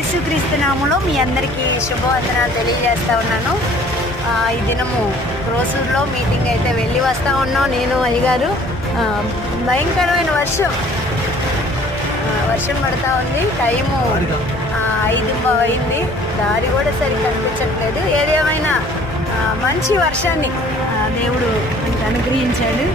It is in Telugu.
యేసుక్రీస్తు నామములో మీ అందరికీ శుభవందనాలు తెలియజేస్తా ఉన్నాను. ఈ దినము రోసూరులో మీటింగ్ అయితే వెళ్ళి వస్తూ ఉన్నాం. నేను అయ్యగారు భయంకరమైన వర్షం పడతా ఉంది. టైము 5:30 అయింది. దారి కూడా సరిగ్గా కనిపించట్లేదు. ఏదేమైనా మంచి వర్షాన్ని దేవుడు మనకు అనుగ్రహించాడు.